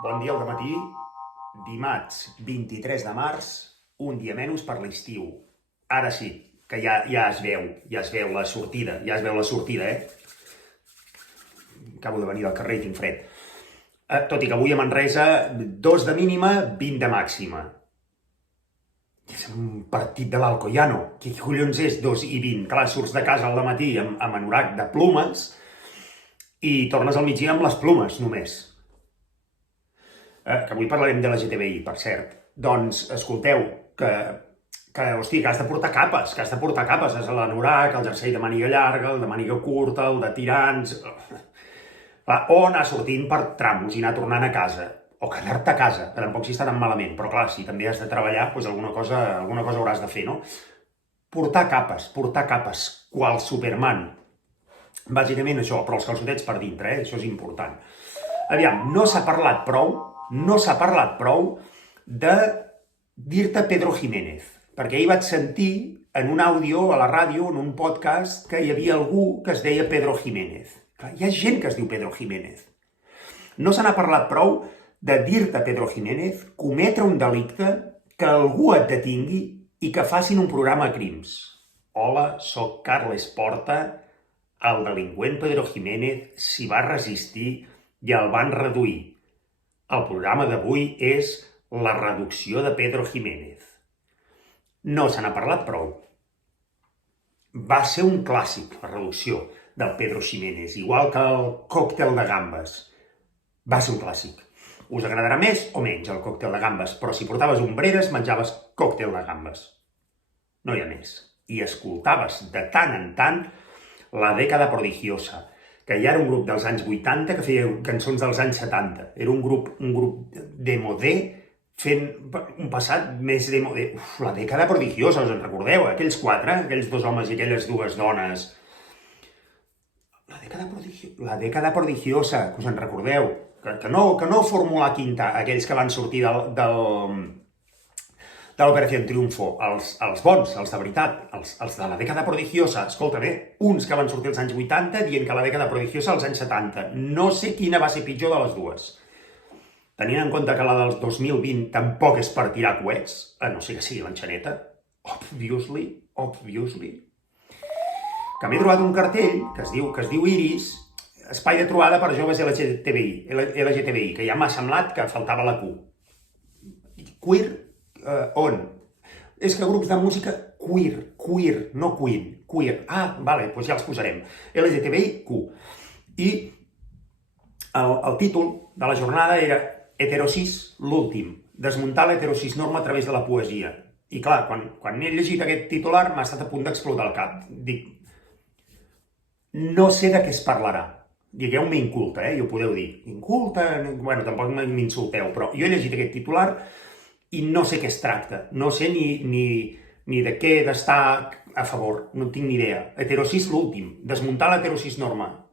Bon dia al dematí, dimarts 23 de març, un dia menys per l'estiu. Ara sí, que ja es veu la sortida, Acabo de venir del carrer i tinc fred. Tot i que avui a Manresa, 2 de mínima, 20 de màxima. És un partit de l'Alcoyano. Què collons és 2 i 20? Clar, surts de casa al dematí amb anorac de plomes i tornes al migdia amb les plomes, només. Que avui parlarem de la LGTBI, per cert. Doncs, escolteu, hosti, que has de portar capes, és l'anorac, el jersei de màniga llarga, el de màniga curta, el de tirants... O anar sortint per tramos i anar tornant a casa, o quedar-te a casa, que tampoc s'hi està tan malament, però clar, si també has de treballar, doncs alguna cosa hauràs de fer, no? Portar capes, qual Superman. Bàsicament això, però els calçotets per dintre, això és important. Aviam, no s'ha parlat prou de dir-te Pedro Jiménez, perquè ahir vaig sentir en un àudio a la ràdio, en un podcast, que hi havia algú que es deia Pedro Jiménez. Hi ha gent que es diu Pedro Jiménez. No se n'ha parlat prou de dir-te Pedro Jiménez, cometre un delicte, que algú et detingui i que facin un programa a crims. Hola, soc Carles Porta, el delinqüent Pedro Jiménez s'hi va resistir i el van reduir. El programa d'avui és la reducció de Pedro Jiménez. No se n'ha parlat prou. Va ser un clàssic, la reducció del Pedro Jiménez, igual que el còctel de gambes. Va ser un clàssic. Us agradarà més o menys el còctel de gambes, però si portaves ombreres menjaves còctel de gambes. No hi ha més. I escoltaves de tant en tant la dècada prodigiosa, que ja era un grup dels anys 80 que feia cançons dels anys 70. Era un grup demodé fent un passat més demodé. La dècada prodigiosa, us en recordeu? Aquells 4, aquells 2 homes i aquelles 2 dones. La dècada prodigiosa, que us en recordeu? Que no Fórmula Quinta, aquells que van sortir de l'Operació Triunfo, els bons, els de veritat, els de la dècada prodigiosa. Escolta bé, uns que van sortir als anys 80 dient que la dècada prodigiosa als anys 70. No sé quina va ser pitjor de les dues. Tenint en compte que la del 2020 tampoc és per tirar coets, a no ser que sigui l'enxaneta, obviously, que m'he trobat un cartell que es diu Iris, espai de trobada per joves LGTBI, que ja m'ha semblat que faltava la Q. Queer, on? És que grups de música queer, no queen, queer. Vale, doncs ja els posarem. LGTBIQ. I el títol de la jornada era Heterosis l'últim, desmuntar l'heterosis-norma a través de la poesia. I clar, quan he llegit aquest titular m'ha estat a punt d'explotar el cap. Dic, no sé de què es parlarà. Digueu-me inculta, ja ho podeu dir. Inculta, bueno, tampoc m'insulteu, però jo he llegit aquest titular i no sé què es tracta. No sé ni de què d'estar a favor, no tinc ni idea. Heterosis l'últim, desmuntar l'heterosis-norma.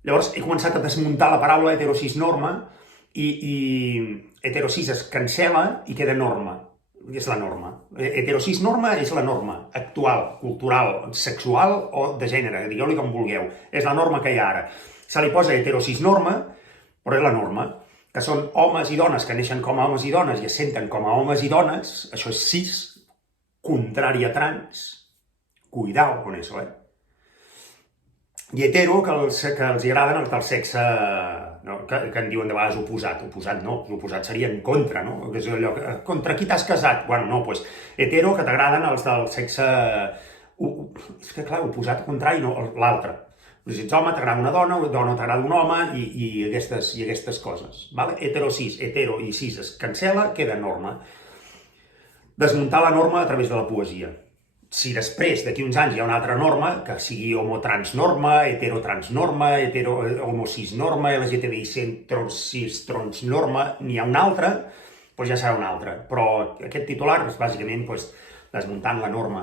Llavors he començat a desmuntar la paraula heterosis-norma i heterosis es cancela i queda norma. És la norma. Heterosis-norma és la norma actual, cultural, sexual o de gènere, digueu-li com vulgueu. És la norma que hi ha ara. Se li posa heterosis-norma, però és la norma, que són homes i dones que neixen com a homes i dones i es senten com a homes i dones, això és cis, contrari a trans, cuidao con eso, I hetero, que els agraden el sexe, no? Que en diuen de vegades oposat. Oposat no, l'oposat seria en contra, no? Que és allò, contra qui t'has casat? Bueno, no, doncs, hetero, que t'agraden els del sexe... És que clar, oposat, contrari, no, l'altre. Si ets home, t'agrada una dona t'agrada un home i aquestes coses. Vale? Hetero i cis es cancela, queda norma. Desmuntar la norma a través de la poesia. Si després, d'aquí uns anys, hi ha una altra norma, que sigui homotransnorma, heterotransnorma, homocisnorma, LGTBI-cis-transnorma, n'hi ha una altra, doncs ja serà una altra. Però aquest titular és bàsicament desmuntant la norma.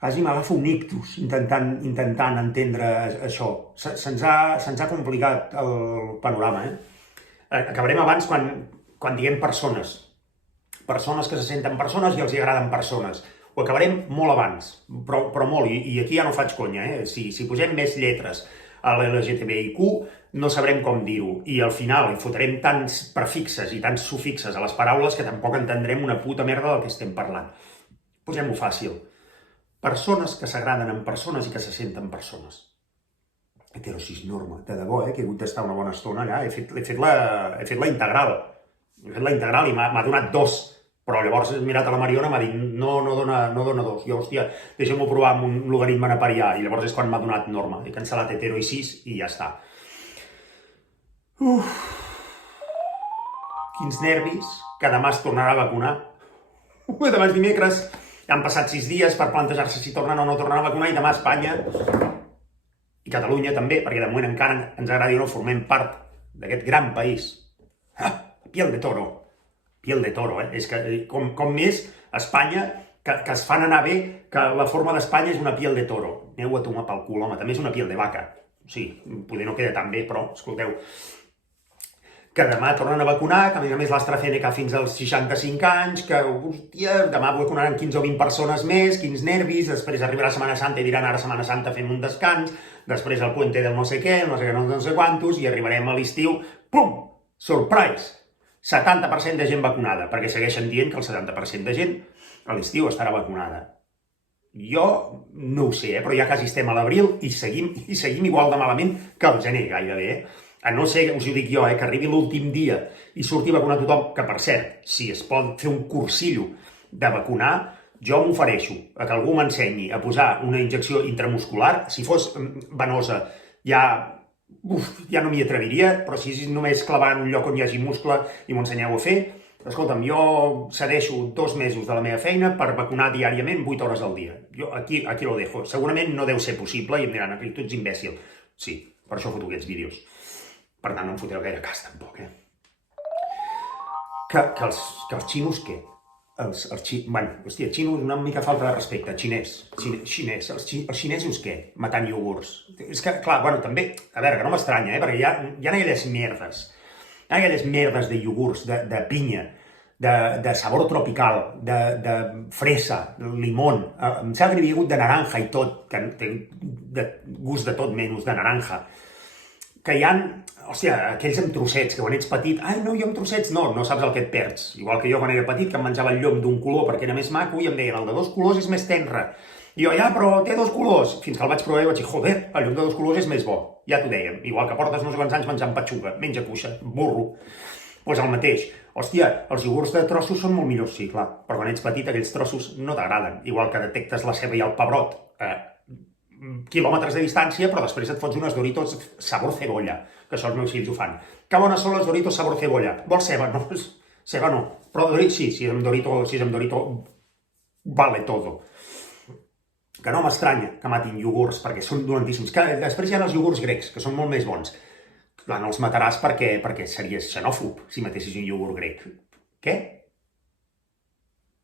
Quasi m'agafo un ictus intentant entendre això. Se'ns ha complicat el panorama, Acabarem abans quan diguem persones que se senten persones i els agraden persones. Ho acabarem molt abans, però molt, i aquí ja no faig conya, Si posem més lletres a l'LGTBIQ, no sabrem com dir-ho, i al final hi fotrem tants prefixes i tants sufixes a les paraules que tampoc entendrem una puta merda del que estem parlant. Posem-ho fàcil. Persones que s'agraden en persones i que se senten persones. Heterosis norma, de debò, que he hagut d'estar una bona estona allà, he fet la integral. He fet la integral i m'ha donat 2, però llavors he mirat a la Mariona i m'ha dit no dona 2. Jo, hòstia, deixem-ho provar amb un logaritme neperià, i llavors és quan m'ha donat norma. He cancel·lat hetero i cis i ja està. Quins nervis, que demà es tornarà a vacunar. Demà és dimecres, han passat 6 dies per plantejar-se si tornen o no tornen a vacunar, i demà a Espanya i Catalunya també, perquè de moment encara ens agradi o no, formem part d'aquest gran país. Piel de toro. Piel de toro, És que com més Espanya, que es fan anar bé, que la forma d'Espanya és una piel de toro. Aneu a tomar pel cul, home, també és una piel de vaca. Sí, poder no queda tan bé, però, escolteu, que demà tornen a vacunar, que a més l'AstraZeneca fins als 65 anys, que, hòstia, demà vacunaran 15 o 20 persones més, quins nervis, després arribarà Setmana Santa i diran ara Setmana Santa fem un descans, després el puente del no sé què, no sé quantos, i arribarem a l'estiu, pum, surprise, 70% de gent vacunada, perquè segueixen dient que el 70% de gent a l'estiu estarà vacunada. Jo no ho sé, però ja quasi estem a l'abril i seguim igual de malament que al gener gairebé, A no ser, us ho dic jo, que arribi l'últim dia i surti a vacunar tothom, que per cert, si es pot fer un cursillo de vacunar, jo m'ofereixo a que algú m'ensenyi a posar una injecció intramuscular. Si fos venosa ja no m'hi atreviria, però si és només clavar en un lloc on hi hagi muscle i m'ho ensenyeu a fer, escolta'm, jo cedeixo 2 mesos de la meva feina per vacunar diàriament 8 hores al dia. Jo aquí lo dejo. Segurament no deu ser possible i em diran, tu ets imbècil. Sí, per això foto aquests vídeos. Per tant, no em fotreu gaire cas, tampoc, Que els xinos, què? Hòstia, xino és una mica falta de respecte. Xinès. Els xinesos, què? Matant iogurts. És que, clar, també, a veure, que no m'estranya, perquè hi ha aquelles merdes. Hi ha aquelles merdes de iogurts, de pinya, de sabor tropical, de fresa, de limón. Em sembla que n'hi havia hagut de naranja i tot, que té gust de tot menys de naranja. Que hi ha, hòstia, aquells amb trossets, que quan ets petit, no, jo amb trossets no saps el que et perds. Igual que jo quan era petit, que em menjava el llom d'un color perquè era més maco i em deien, el de 2 colors és més tenre. I jo, però té 2 colors. Fins que el vaig provar i vaig dir, joder, el llom de 2 colors és més bo. Ja t'ho dèiem, igual que portes no sé quants anys menjant patxuga, menja cuixa, burro. Doncs el mateix. Hòstia, els iogurts de trossos són molt millors, sí, clar, però quan ets petit aquells trossos no t'agraden. Igual que detectes la ceba i el pebrot quilòmetres de distància, però després et fots unes Doritos sabor cebolla, que això els meus fills ho fan. Que bones són les Doritos sabor cebolla? Vols ceba? No, ceba no. Però sí, si és amb Dorito, vale todo. Que no m'estranya que matin iogurts, perquè són dolentíssims. Que després hi ha els iogurts grecs, que són molt més bons. Clar, no els mataràs perquè series xenòfob si matessis un iogurt grec. Què?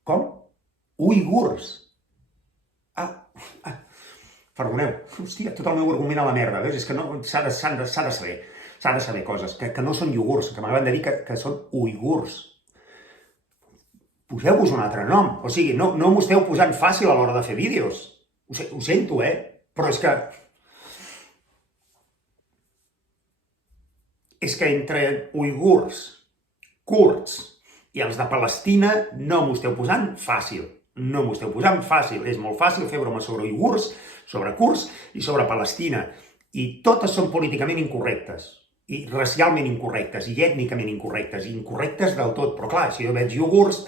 Com? Uigurs. Perdoneu, hòstia, tot el meu argument a la merda, veus? És que no, s'ha de saber coses, que no són iogurts, que m'acaben de dir que són uigurs. Poseu-vos un altre nom, o sigui, no m'ho esteu posant fàcil a l'hora de fer vídeos. Ho sento, però és que... És que entre uigurs, kurds i els de Palestina no m'ho esteu posant fàcil. No m'ho esteu posant fàcil. És molt fàcil fer bromes sobre uigurs, sobre kurds i sobre Palestina. I totes són políticament incorrectes, i racialment incorrectes, i ètnicament incorrectes, i incorrectes del tot. Però clar, si jo veig iogurts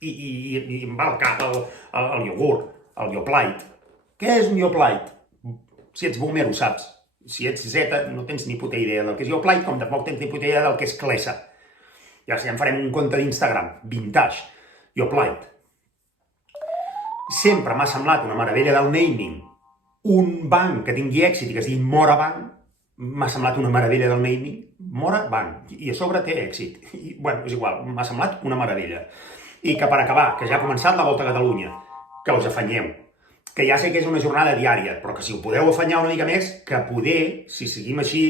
i em va al cap el iogurt, el Yoplait. Què és un Yoplait? Si ets boomer ho saps. Si ets Z no tens ni puta idea del que és Yoplait, com tampoc tens ni puta idea del que és Clesa. Ja en farem un compte d'Instagram, vintage, Yoplait. Sempre m'ha semblat una meravella del naming. Un banc que tingui èxit i que es digui Mora Bank, m'ha semblat una meravella del naming. Mora Bank. I a sobre té èxit. I, bueno, és igual, m'ha semblat una meravella. I que per acabar, que ja ha començat la Volta a Catalunya, que us afanyeu. Que ja sé que és una jornada diària, però que si ho podeu afanyar una mica més, que poder, si seguim així,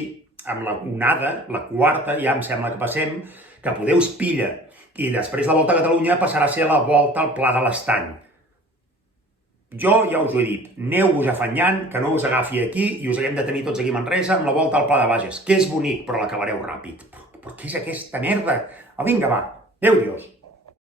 amb la onada, la quarta, ja em sembla que passem, que poder us pilla. I després la Volta a Catalunya passarà a ser la volta al Pla de l'Estany. Jo ja us ho he dit, aneu-vos afanyant, que no us agafi aquí i us haguem de tenir tots aquí a Manresa amb la volta al Pla de Bages, que és bonic, però l'acabareu ràpid. Però què és aquesta merda? Vinga, va, adéu, Dios.